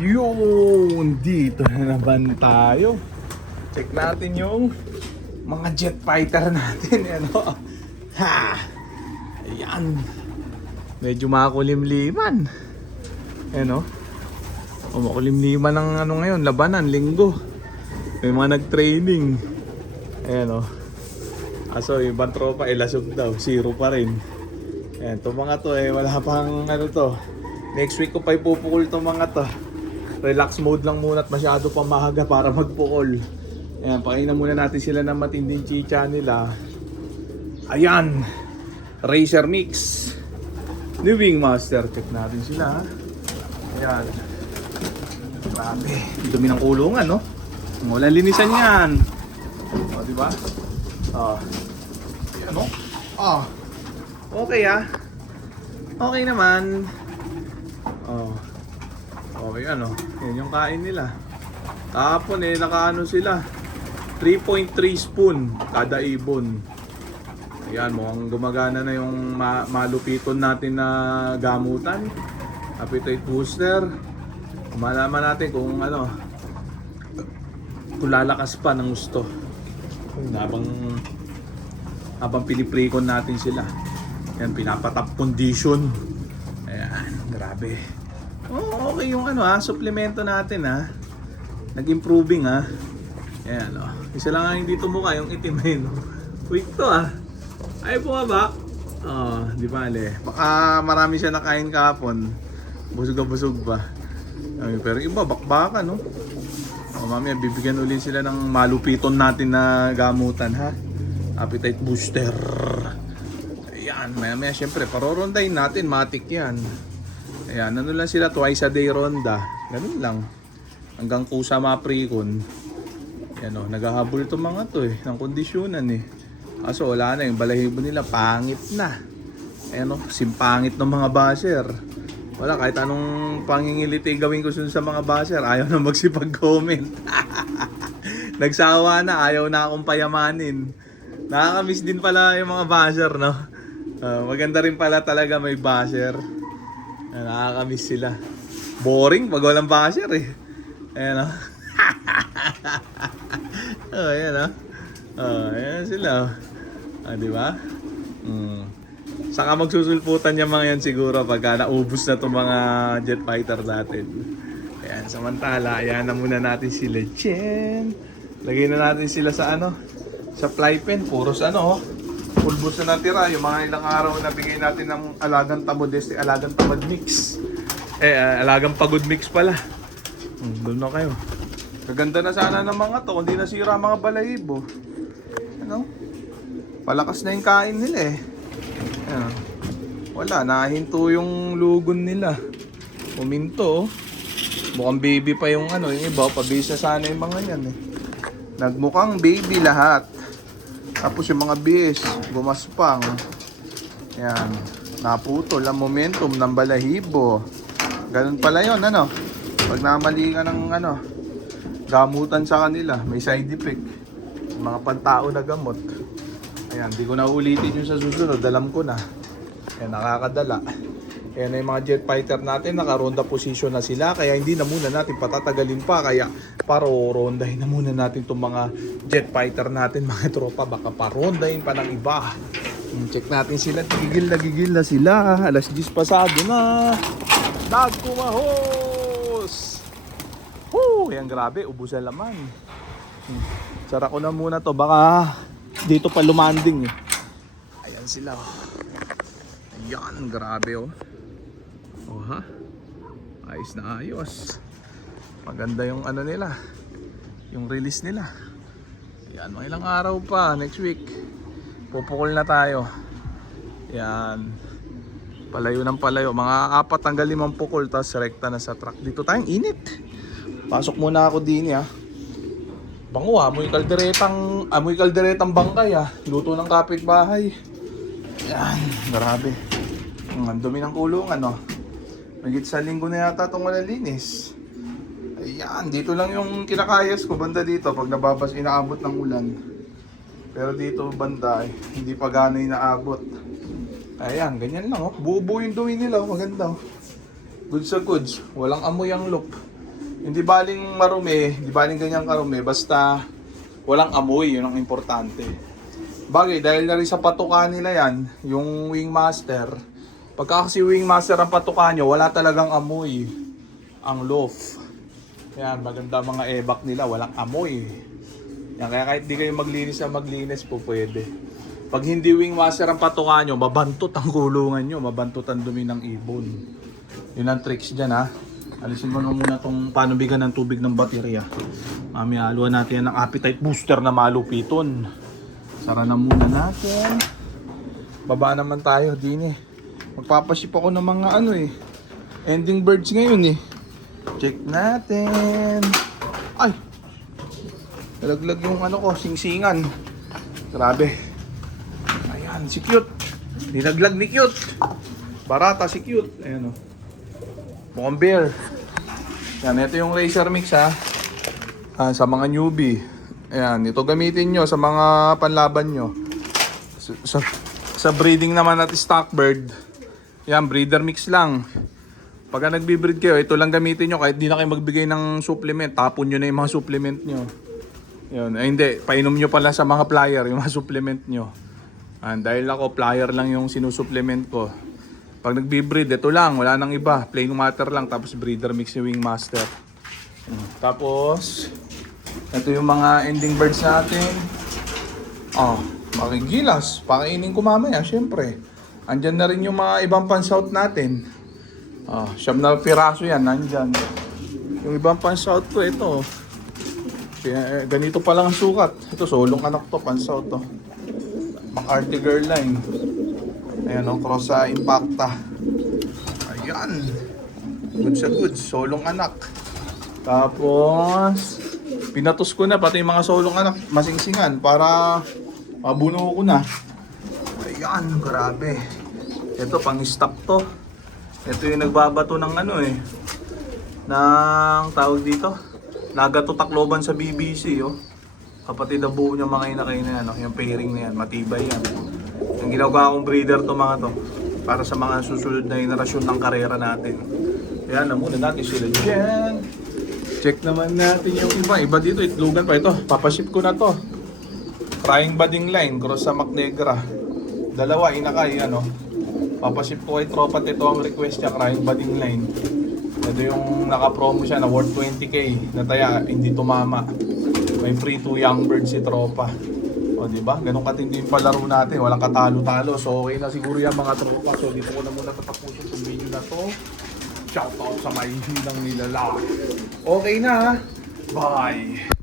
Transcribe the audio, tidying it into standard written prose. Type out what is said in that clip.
Yun, dito na naman tayo. Check natin yung mga jet fighter natin. Ano? Ha! Ayan. Medyo makulimliman. Ano? O makulimliman ng ano ngayon, labanan, linggo. May mga nag-training. Ayan o. Aso, ibang tropa, lasog daw. 0 pa rin. Ayan, itong mga to wala pang ano to. Next week ko pa ipupukol itong mga to. Relax mode lang muna at masyado pa mahaga para magpukol. Ayan, pakainan muna natin sila ng matinding chicha nila. Ayan, Racer Mix New Wing Master. Check natin sila. Ayan. Grabe, dumi ng kulungan, no? Walang linisan yan. O, diba? Ayan, no? Okay, okay naman. Okay, ano? Yan yung kain nila. Tapon nakaano sila. 3.3 spoon kada ibon. Ayan, mukhang gumagana na yung malupiton natin na gamutan. Appetite booster. Malaman natin kung ano, kung lalakas pa ng gusto. Habang piniprikon natin sila. Ayan, pinapatap condition. Ayan, grabe. Okay yung ano supplemento natin nag-improving Ayan isa lang hindi tumuka yung itim no. Quick to ay bumaba. Di bale. Baka marami siya nakain kahapon. Busog ba. Pero iba bakbakan no. Mamaya bibigyan ulit sila ng malupiton natin na gamutan Appetite booster. Ayan, mamaya syempre parorondahin natin, matik yan. Ayan, ano lang sila, twice a day ronda. Ganun lang. Hanggang kusa maprikon. Ayan naghahabol itong mga to ng kondisyonan Kaso wala na, yung balahibo nila pangit na. Ayan simpangit ng mga basher. Wala, kahit anong pangingiliti gawin ko sa mga basher, ayaw na magsipag-comment. Nagsawa na, ayaw na akong payamanin. Nakakamiss din pala yung mga basher, no? Maganda rin pala talaga may basher. Nakakamiss sila. Boring pag walang basher Ayan ayan ayan sila diba? Saka magsusulputan yung mga yan siguro pagka naubos na itong mga jet fighter natin. Ayan, samantala, ayan na muna natin sila dyan. Lagay na natin sila sa sa fly pen. Puros pulbos na natira. Yung mga ilang araw na bigay natin ng alagang tamod, alagang tamad mix. Alagang pagod mix pala. Doon na kayo. Kaganda na sana ng mga to, hindi nasira mga balahibo. Palakas na yung kain nila Wala, nahinto yung lugon nila. Uminto Mukhang baby pa yung yung iba, pabisa sana yung mga yan Nagmukhang baby lahat. Tapos yung mga bis, gumaspang. Ayan, naputol ang momentum ng balahibo. Ganun pala yun, Pag namali ka ng gamutan sa kanila, may side effect. Mga pantao na gamot. Ayan, di ko na ulitin yung sa susunod, alam ko na. Ayan, nakakadala. Ayan na yung mga jet fighter natin, naka-ronda position na sila. Kaya hindi na muna natin patatagalin pa. Kaya paro-rondahin na muna natin itong mga jet fighter natin, mga tropa. Baka parondahin pa ng iba. Check natin sila, gigil na sila. Alas 10 pasado na. Nagkumahos! Ayan, grabe, ubos na laman. Sara ko na muna to, baka dito pa lumanding Ayan sila Ayan, grabe ayos na ayos. Maganda yung nila, yung release nila. Ayan, mga ilang araw pa, next week pupukol na tayo. Ayan, palayo ng palayo, mga 4 hanggang 5 pukol, tapos rekta na sa truck. Dito tayong init. Pasok muna ako din Bango amoy kalderetang bangkay luto ng kapitbahay. Ayan, grabe. Ang dumi ng kulungan Magit sa linggo na yata itong malalinis. Ayan, dito lang yung kinakayas ko banda dito pag nababas inaabot ng ulan. Pero dito banda hindi pa gano'y naabot. Ayan, ganyan lang Buo-buo yung dumi nila maganda Goods sa goods. Walang amoy ang loop. Hindi baling marumi, hindi baling ganyan karumi, basta walang amoy, yun ang importante. Bagay, dahil na rin sa patukan nila yan, yung Wingmaster. Pagka kasi Wingmaster ang patukan nyo, wala talagang amoy ang loaf. Yan, maganda mga ebak nila, walang amoy. Yan, kaya kahit di kayo maglinis po pwede. Pag hindi Wingmaster ang patukan nyo, mabantot ang kulungan nyo, mabantot ang dumi ng ibon. Yun ang tricks dyan ha. Alisin mo na muna itong panubigan ng tubig ng baterya. Mamaya haluan natin yan ng appetite booster na malupiton. Sara na muna natin. Baba naman tayo din eh. Magpapaship ako ng mga ending birds ngayon eh. Check natin. Ay! Nalaglag yung singsingan. Grabe. Ayan, si Cute. Dinaglag ni Cute. Barata si Cute. Ayan o. Mukhang bear. Yan, ito yung Racer Mix ha. Sa mga newbie. Ayan, ito gamitin nyo sa mga panlaban nyo. Sa breeding naman at stock bird. Yan, breeder mix lang. Pagka nagbi-breed kayo, ito lang gamitin nyo kahit di na kayo magbigay ng supplement. Tapon nyo na yung mga supplement nyo. Yun, hindi, painom nyo pala sa mga flyer yung mga supplement nyo. Dahil ako, flyer lang yung sinusupplement ko. Pag nagbi-breed, ito lang, wala nang iba. Plain water lang, tapos breeder mix yung Wingmaster. Tapos, ito yung mga ending birds natin. Makigilas. Pakainin ko mamaya, syempre. Andyan na rin yung mga ibang pan-south natin. Siyam na piraso yan, nandyan. Yung ibang pan-south ko, ito. Ganito pa lang ang sukat. Ito, solong anak to, pan-south to. McCarthy Girl Line. Ayan o, cross sa Impacta. Ayan. Good sa good. Solong anak. Tapos, pinatos ko na pati yung mga solong anak. Masingsingan para mabuno ko na. Ayan, grabe. Ito, pang-stock to. Ito yung nagbabato ng ng tawag dito. Nagato Tacloban sa BBC, oh. Kapatid ang buo niya mga inakay na yan, oh. Yung pairing na yan, matibay yan. Ang ginagawa kong breeder to mga to para sa mga susunod na henerasyon ng karera natin. Kaya na muna natin sila dyan. Check naman natin yung iba. Iba dito, itlogan pa ito. Papaship ko na to. Crying Budding Line, cross sa Macnegra. Dalawa, inakay, Papaship ko kay Tropa. Ito ang request niya, Crying Budding Line. Ito yung naka-promo siya na worth 20k. Nataya, hindi tumama. May free 2 young birds si Tropa. O diba? Ganun katindi yung palaro natin. Walang katalo-talo. So okay na siguro yan mga tropa. So dito ko na muna tatapusin yung video na to. Shoutout sa may hinang nilalaki. Okay na. Bye!